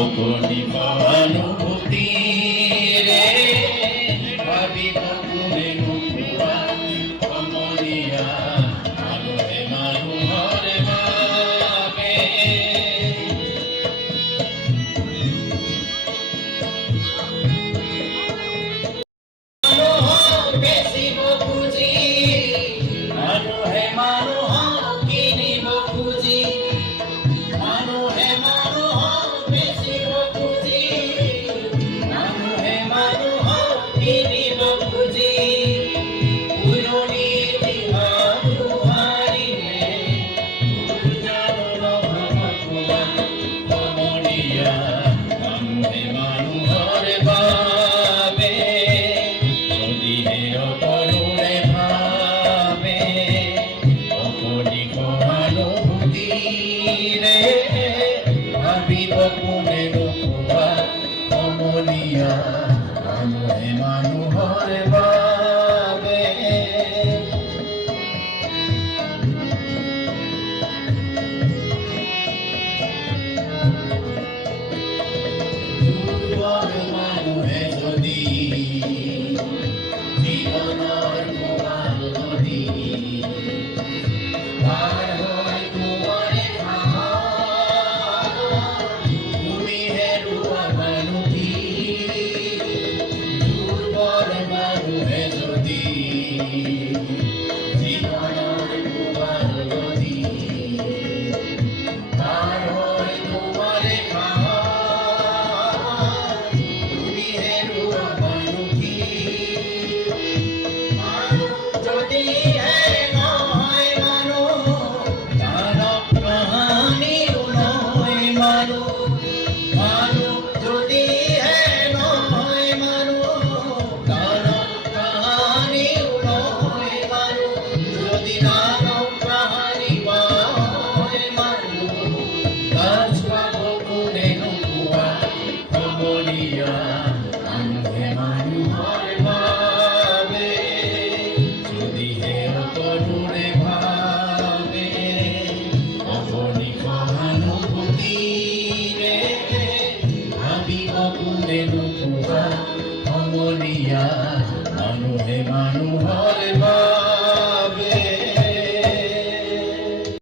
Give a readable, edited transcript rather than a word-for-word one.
অগণিত অনুভূতি রে ভাবিব কোনে নোপোৱা সমনীয়া মানুহে মানুহৰে বাবে মানুহক বেচিব খুজি মানুহে মানুহক কিনিব খুজি মানুহে মানুহক বেচিব খুজি মানুহে মানুহক কিনিব খুজি পুৰণিৰ দিনত দোহাৰিলে ভুল জানো নহ'ব সমনীয়া মানুহে মানুহৰে বাবে যদিহে অকলোৰে ভাবে অকণিক অনুভূতিৰে ভাবিব কোনে নোপোৱা সমনীয়া মানুহে মানুহৰে বাবে দুৰ্বল মানুহে যদি জীৱনৰ কোবাল নদী পাৰ হৈ তোমাৰে তুমি হেৰুৱা মানুহ দুৰ্বল মানুহে যদি জীৱনৰ কোবাল নদী পাৰ হৈ তোমাৰে তুমি হেৰুৱা মানুহ যদিহে নহয় মানুহ দানৱ কাহানিও নহয় মানুহ মানুহ যদিহে নহয় মানুহ দানৱ কাহানিও নহয় মানুহ যদি দানৱ কাহানি হয় মানুহ লাজ পাব কোনে নোপোৱা সমনীয়া মানুহে মানুহৰ বাবে যদিহে অকলোৰে ভাবে অগণিত অনুভূতিৰে ভাবিব কোনে নোপোৱা সমনীয়া